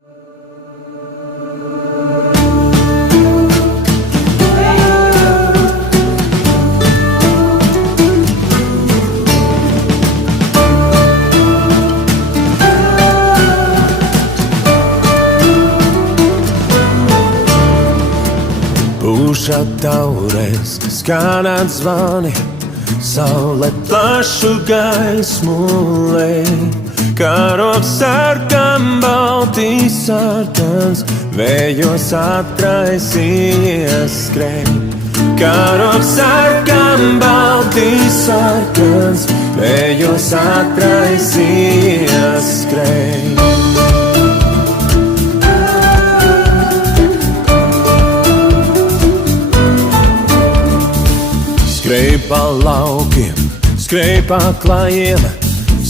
Puša taures, skanāt zvani, saule plašu gaismu lej. Karoks sarkan, baltīs sarkans, vējos atraisījies skrej. Karoks sarkan, baltīs sarkans, vējos atraisījies skrej. Skrej pa laukiem, skrej pa klājiem,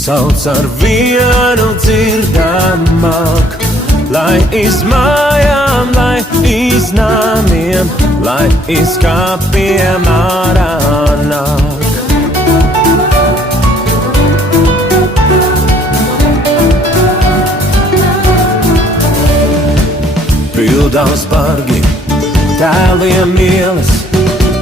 sauc ar vienu dzirdamāk. Lai iz mājām, lai iz namiem, lai iz kapiem ārā nāk. Pildās bargi, tēliem ielas,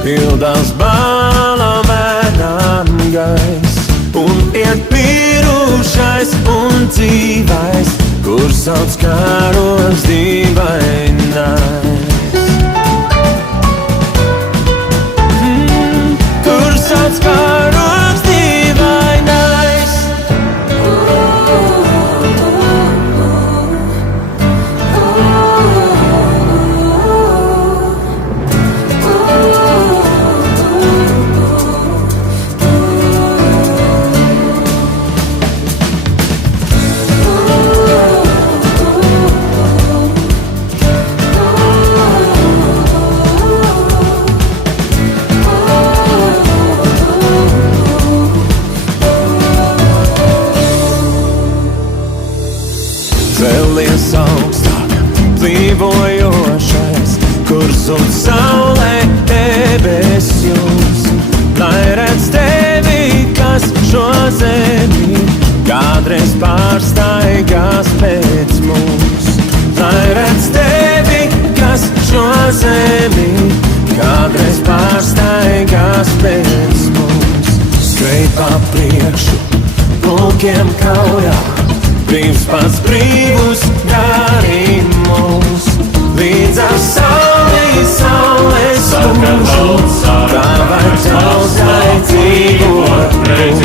pildās balamēnām gais, un iet mirušais un dzīvais, kur sauc karoks dīvainais. Kur sauc karoks dīvainais. Celies augstāk, plīvojošais, kur zūd saulē debes jums. Lai redz tevi, kas šo zemi kādreiz pārstaigās pēc mums. Lai redz tevi, kas šo zemi kādreiz pārstaigās pēc mums. Skrej pa priekšu, pulkiem kaujā, brīvs pats brīvus darī mums. Līdz ar sauli, saules mūžu, tavai tautai dzīvot mums.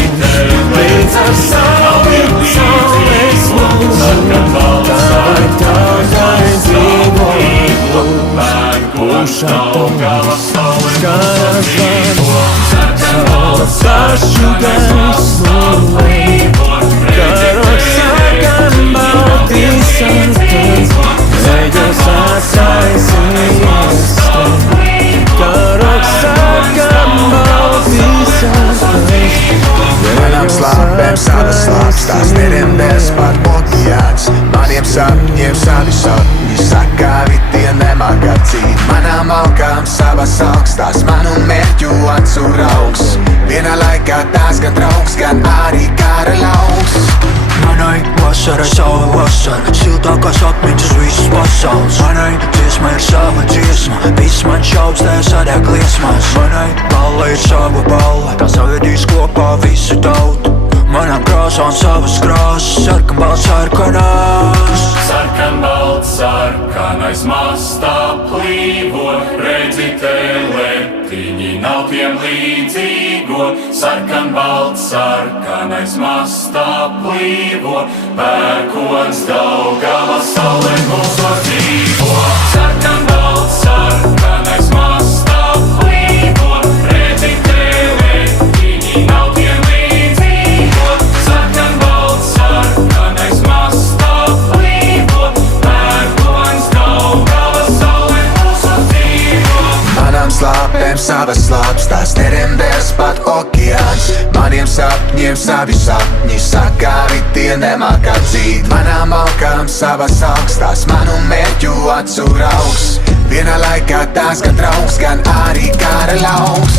Līdz ar sauli, saules mūžu, tavai tautai dzīvot mums. Puša taures, skanās vārds, saule plašu gaismu lej. Karoks sarkan, baltīs sarkans, vējos atraisījies skrej. Karoks sarkan, baltīs sarkans, manām slāpēm savas slāpstās, nerimdēs par okeāns. Maniem sapņiem savi sapņi, sakāvi tie nemāk atzīt. Manām alkām savas augstās, manu mērķu acu raugs. Vienā laikā tās gan draugs, gan arī kara lauks. Manai vasarai sava vasara, siltākās atmiņas visas pasaules. Manai dziesma ir sava dziesma, viss man šaubstēs sadeg liesmās. Manai balle ir sava balle, tā savedīs kopā visu tautu. Manām krāsām savas krāsas, sarkan balts sarkanās. Sarkan balts sarkanais mastā plīvo, redzi teletiņi nav tiem līdzīgo. Sarkan balts sarkanais mastā plīvo, pērkons Daugavas saulē mūsos dzīvo. Sarkan balts sarkanais mastā plīvo, redzi teletiņi nav tiem līdzīgo. Sarkan balts sarkanais mastā plīvo, pērkons Daugavas saulē mūsos dzīvo. Manām slāpēm savas slāpstās, nerimdēs pat okeāns. Maniem sapņiem savi sapņi, sakāvi tie nemāk atzīt. Manām alkām savas augstās, manu mērķu acu raugs. Vienā laikā tās gan draugs, gan arī kara lauks.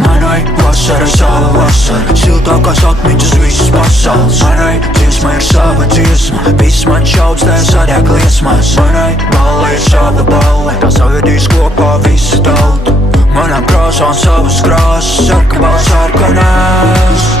Manai vasarai sava vasara, siltākās atmiņas visas pasaules. Manai dziesma ir sava dziesma, viss viss man šaubs, tā sadeg liesmas. Manai ballē ir sava balle, tā savedīs kopā visu tautu. Manām krāsām savas krāsas, sarkan balss sarkanās.